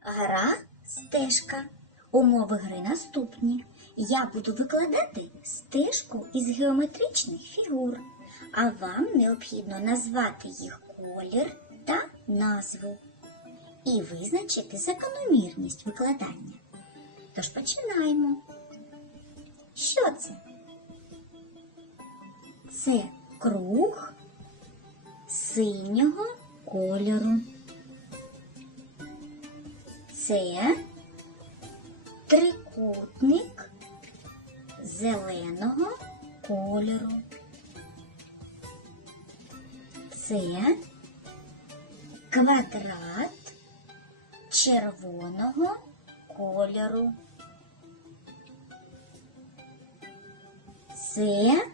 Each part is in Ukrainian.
Гра стежка. Умови гри наступні. Я буду викладати стежку із геометричних фігур, а вам необхідно назвати їх колір та назву і визначити закономірність викладання. Тож починаємо. Що це? Це круг синього кольору. Це трикутник зеленого кольору. Це квадрат червоного кольору. Це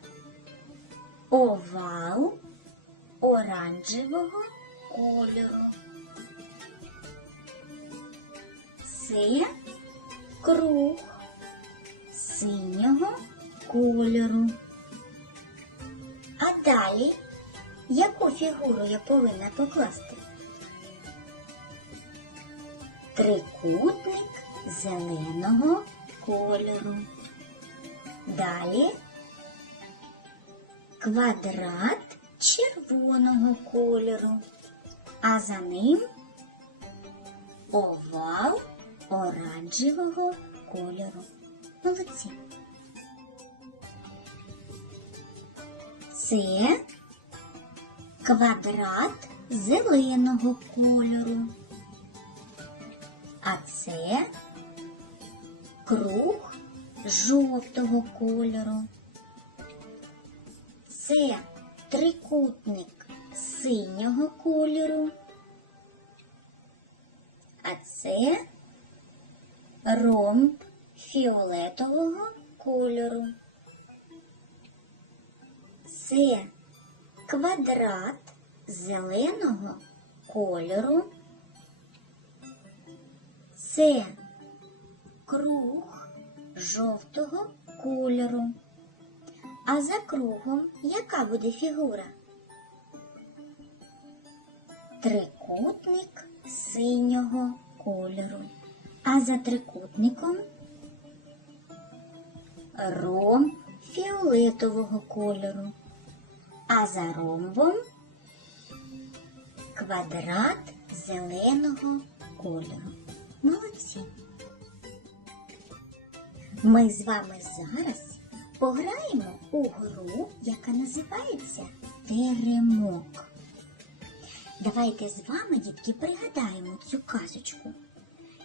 овал оранжевого кольору. Це круг синього кольору. А далі яку фігуру я повинна покласти? Трикутник зеленого кольору. Далі квадрат червоного кольору, а за ним овал оранжевого кольору. Молодці. Це квадрат зеленого кольору. А це круг жовтого кольору. Це трикутник синього кольору. А це ромб фіолетового кольору. Це квадрат зеленого кольору. Це круг жовтого кольору. А за кругом яка буде фігура? Трикутник синього кольору. А за трикутником ромб фіолетового кольору. А за ромбом квадрат зеленого кольору. Молодці. Ми з вами зараз пограємо у гру, яка називається Теремок. Давайте з вами, дітки, пригадаємо цю казочку.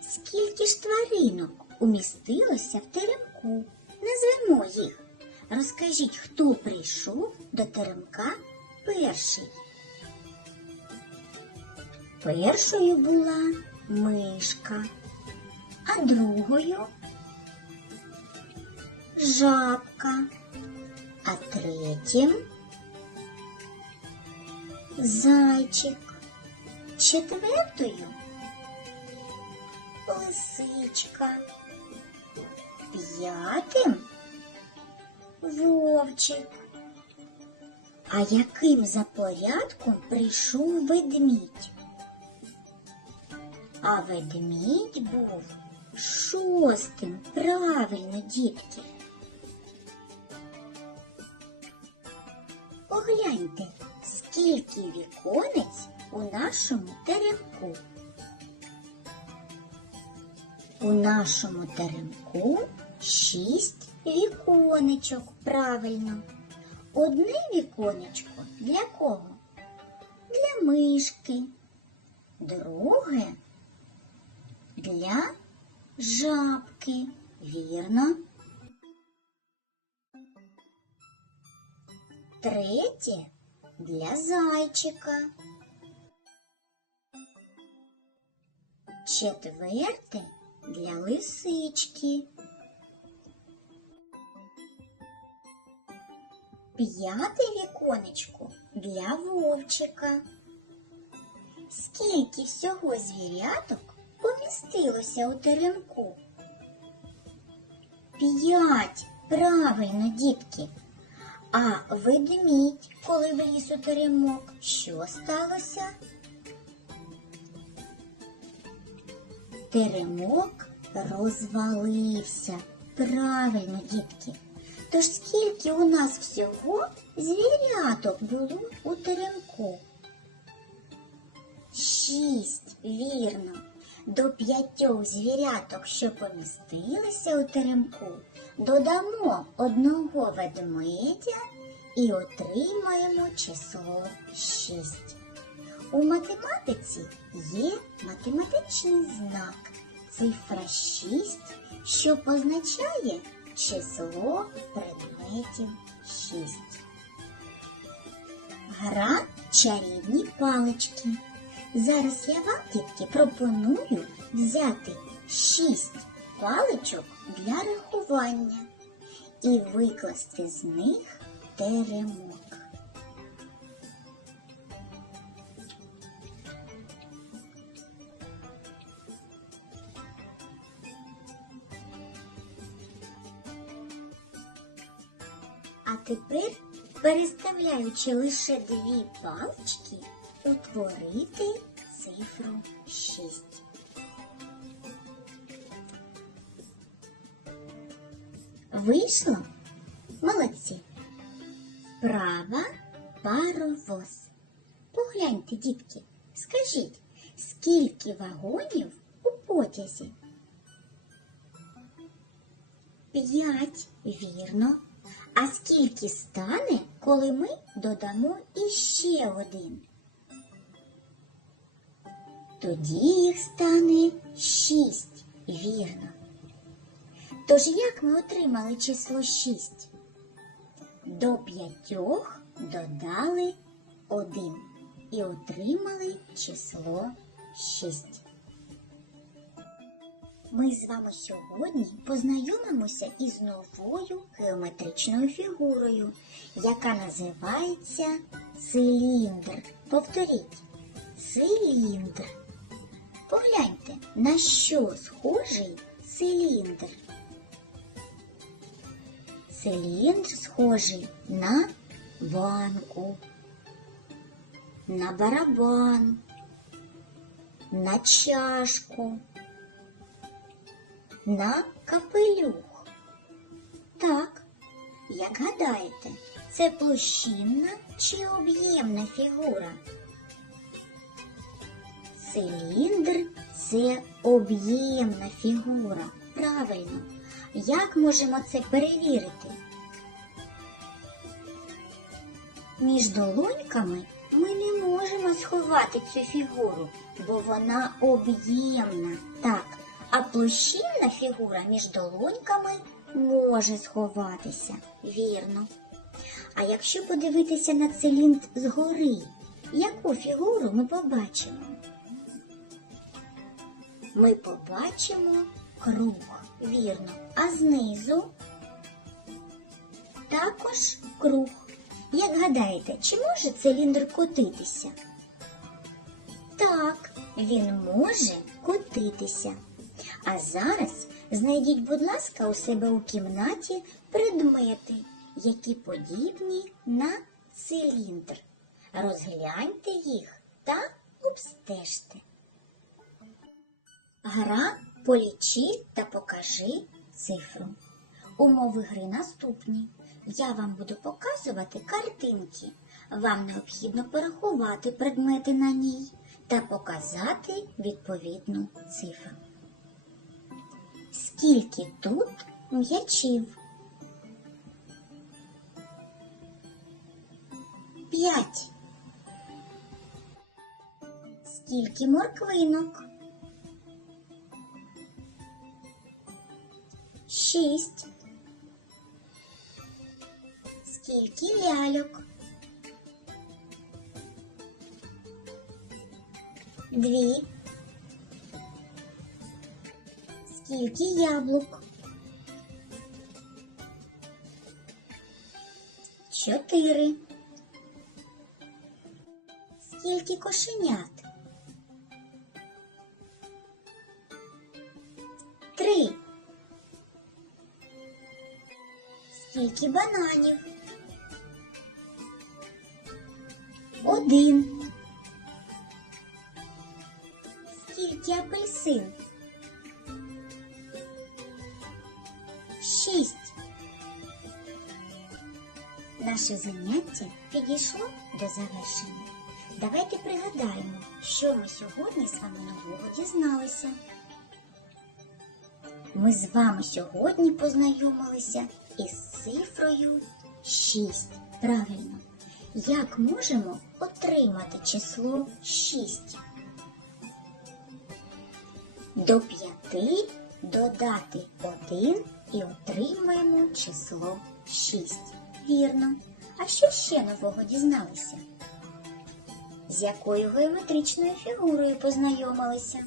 Скільки ж тваринок умістилося в теремку? Назвемо їх. Розкажіть, хто прийшов до теремка перший. Першою була мишка, а другою жабка, а третім зайчик, четвертою лисичка, п'ятим вовчик. А яким за порядком прийшов ведмідь? А ведмідь був шостим, правильно, дітки. Погляньте, скільки віконець у нашому теремку. У нашому теремку шість віконечок, правильно. Одне віконечко для кого? Для мишки. Друге для жабки. Вірно. Третє для зайчика. Четверте для лисички. П'яте віконечко для вовчика. Скільки всього звіряток помістилося у теремку? П'ять. Правильно, дітки. А ведмідь, коли вліз у теремок, що сталося? Теремок розвалився. Правильно, дітки. Тож скільки у нас всього звіряток було у теремку? Шість, вірно. До п'ятьох звіряток, що помістилися у теремку, додамо одного ведмедя і отримаємо число шість. У математиці є математичний знак цифра 6, що позначає число предметів 6. Гра чарівні палички. Зараз я вам, дітки, пропоную взяти 6 паличок для рахування і викласти з них теремок. А тепер, переставляючи лише дві палички, утворити цифру 6. Вийшло? Молодці. Справа паровоз. Погляньте, дітки, скажіть, скільки вагонів у потязі? П'ять, вірно. А скільки стане, коли ми додамо іще один? Тоді їх стане шість, вірно. Тож як ми отримали число шість? До п'ятьох додали один і отримали число шість. Ми з вами сьогодні познайомимося із новою геометричною фігурою, яка називається циліндр. Повторіть, циліндр. Погляньте, на що схожий циліндр. Циліндр схожий на банку, на барабан, на чашку на капелюх. Так, як гадаєте, це площинна чи об'ємна фігура? Циліндр це об'ємна фігура. Правильно. Як можемо це перевірити? Між долоньками ми не можемо сховати цю фігуру, бо вона об'ємна. Так, а площинна фігура між долоньками може сховатися, вірно. А якщо подивитися на циліндр згори, яку фігуру ми побачимо? Ми побачимо круг, вірно, а знизу також круг. Як гадаєте, чи може циліндр котитися? Так, він може котитися. А зараз знайдіть, будь ласка, у себе у кімнаті предмети, які подібні на циліндр. Розгляньте їх та обстежте. Гра полічи та покажи цифру. Умови гри наступні. Я вам буду показувати картинки. Вам необхідно порахувати предмети на ній та показати відповідну цифру. Скільки тут м'ячів? П'ять. Скільки морквинок? Шість. Скільки ляльок? Дві. Скільки яблук? Чотири. Скільки кошенят? Скільки бананів? Один. Скільки апельсин? Шість. Наше заняття підійшло до завершення. Давайте пригадаємо, що ми сьогодні з вами нового дізналися. Ми з вами сьогодні познайомилися із цифрою 6. Правильно. Як можемо отримати число 6? До 5 додати 1 і отримаємо число 6. Вірно. А що ще нового дізналися? З якою геометричною фігурою познайомилися?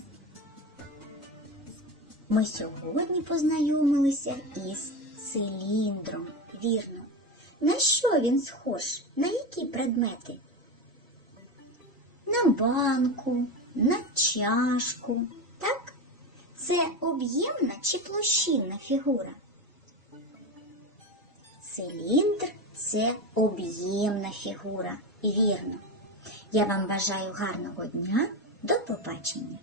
Ми сьогодні познайомилися із циліндром. Вірно. На що він схож? На які предмети? На банку, на чашку. Так? Це об'ємна чи площинна фігура? Циліндр це об'ємна фігура. Вірно. Я вам бажаю гарного дня. До побачення.